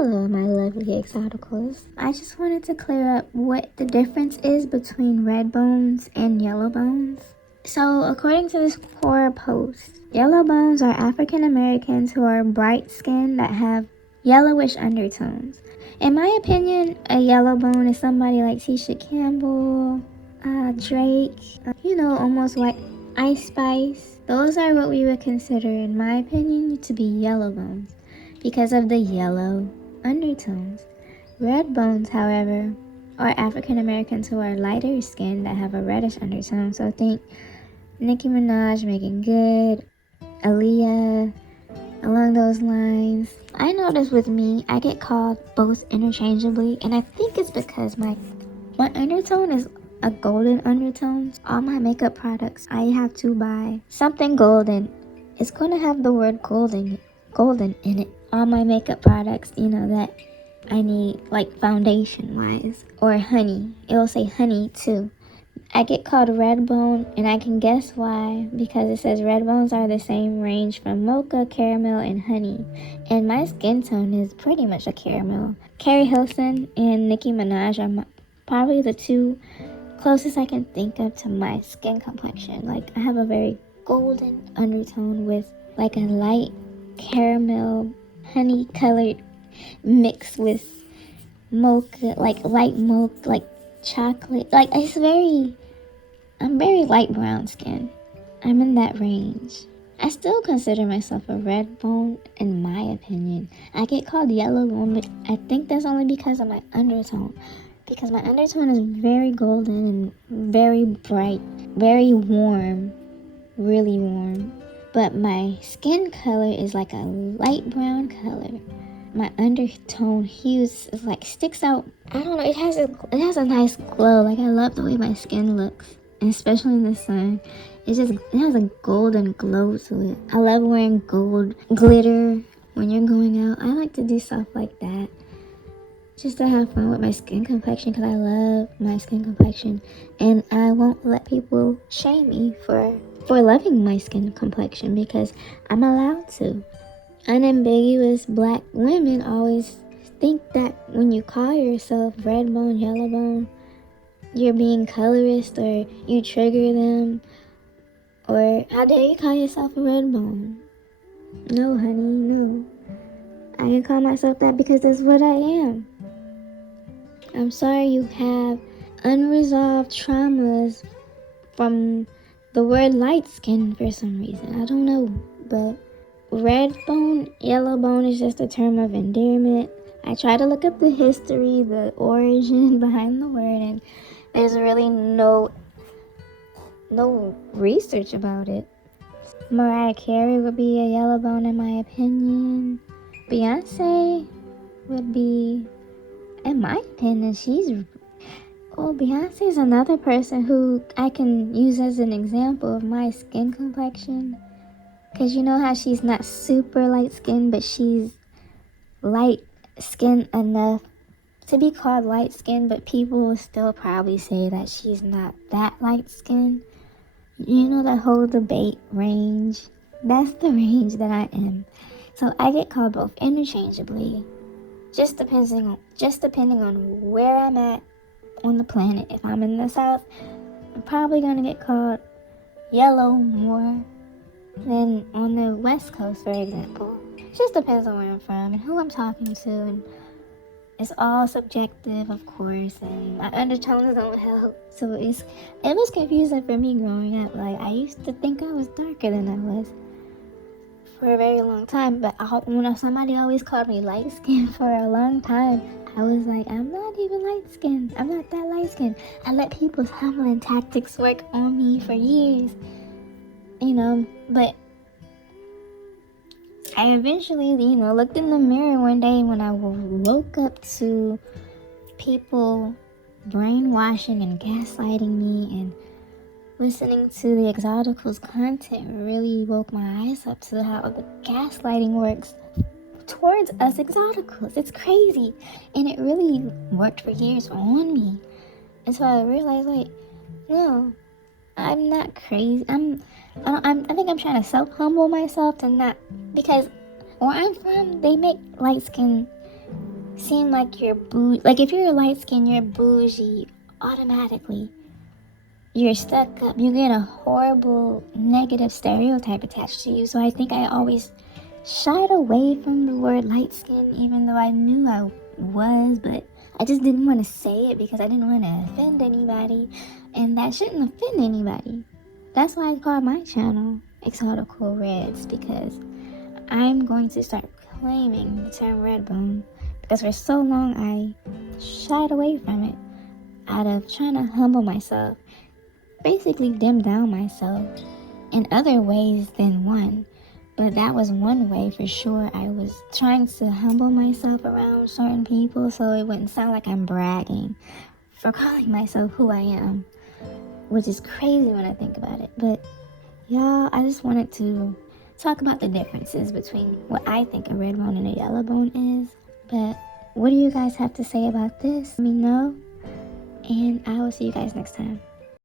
Hello, my lovely exoticals. I just wanted to clear up what the difference is between Redbones and Yellowbones. So, according to this Quora post, Yellowbones are African Americans who are bright skinned that have yellowish undertones. In my opinion, a Yellowbone is somebody like Tisha Campbell, Drake, almost like Ice Spice. Those are what we would consider, in my opinion, to be Yellowbones because of the yellow undertones. Redbones, however, are African Americans who are lighter skinned that have a reddish undertone. So think Nicki Minaj, Megan Good, Aaliyah, along those lines. I notice with me, I get called both interchangeably, and I think it's because my undertone is a golden undertone. All my makeup products, I have to buy something golden. It's going to have the word golden in it. All my makeup products, that I need, like foundation wise, or honey. It will say honey too. I get called Redbone, and I can guess why, because it says Redbones are the same range from mocha, caramel, and honey. And my skin tone is pretty much a caramel. Carrie Hilson and Nicki Minaj are probably the two closest I can think of to my skin complexion. Like, I have a very golden undertone with like a light caramel, honey colored mixed with mocha, like light mocha, like chocolate. Like, I'm very light brown skin. I'm in that range. I still consider myself a red bone, in my opinion. I get called yellow bone, but I think that's only because of my undertone. Because my undertone is very golden and very bright, very warm, really warm. But my skin color is like a light brown color. My undertone hues is like sticks out. I don't know, it has a nice glow. Like, I love the way my skin looks, and especially in the sun. It has a golden glow to it. I love wearing gold glitter when you're going out. I like to do stuff like that just to have fun with my skin complexion, because I love my skin complexion, and I won't let people shame me for loving my skin complexion, because I'm allowed to. Unambiguous black women always think that when you call yourself red bone, yellow bone, you're being colorist, or you trigger them, or how dare you call yourself a red bone? No, honey, no. I can call myself that because that's what I am. I'm sorry you have unresolved traumas from the word light skin for some reason. I don't know, but red bone, yellow bone is just a term of endearment. I try to look up the history, the origin behind the word, and there's really no research about it. Mariah Carey would be a yellow bone in my opinion. Beyonce would be, in my opinion, Beyonce is another person who I can use as an example of my skin complexion. Because you know how she's not super light skinned, but she's light skinned enough to be called light skinned, but people will still probably say that she's not that light skinned. You know, that whole debate range. That's the range that I am. So I get called both interchangeably. Just depending on where I'm at on the planet. If I'm in the South, I'm probably gonna get called yellow more than on the West Coast, for example. It just depends on where I'm from and who I'm talking to, and it's all subjective, of course, and my undertones don't help. So it was confusing for me growing up. Like, I used to think I was darker than I was for a very long time, but when somebody always called me light skinned for a long time, I was like, I'm not even light skinned. I'm not that light skinned. I let people's humbling tactics work on me for years, but I eventually, looked in the mirror one day when I woke up to people brainwashing and gaslighting me, and listening to the Exoticals content really woke my eyes up to how the gaslighting works towards us Exoticals. It's crazy, and it really worked for years on me. And so I realized, like, no, I'm not crazy. I think I'm trying to self-humble myself to not, because where I'm from, they make light skin seem like you're like if you're light skinned, you're bougie automatically. You're stuck up. You get a horrible negative stereotype attached to you. So I think I always shied away from the word light skin, even though I knew I was, but I just didn't want to say it because I didn't want to offend anybody, and that shouldn't offend anybody. That's why I call my channel Exotical Reds, because I'm going to start claiming the term Redbone, because for so long I shied away from it out of trying to humble myself, basically dim down myself in other ways than one. But that was one way for sure. I was trying to humble myself around certain people so it wouldn't sound like I'm bragging for calling myself who I am, which is crazy when I think about it. But y'all, I just wanted to talk about the differences between what I think a Redbone and a Yellowbone is. But what do you guys have to say about this? Let me know, and I will see you guys next time.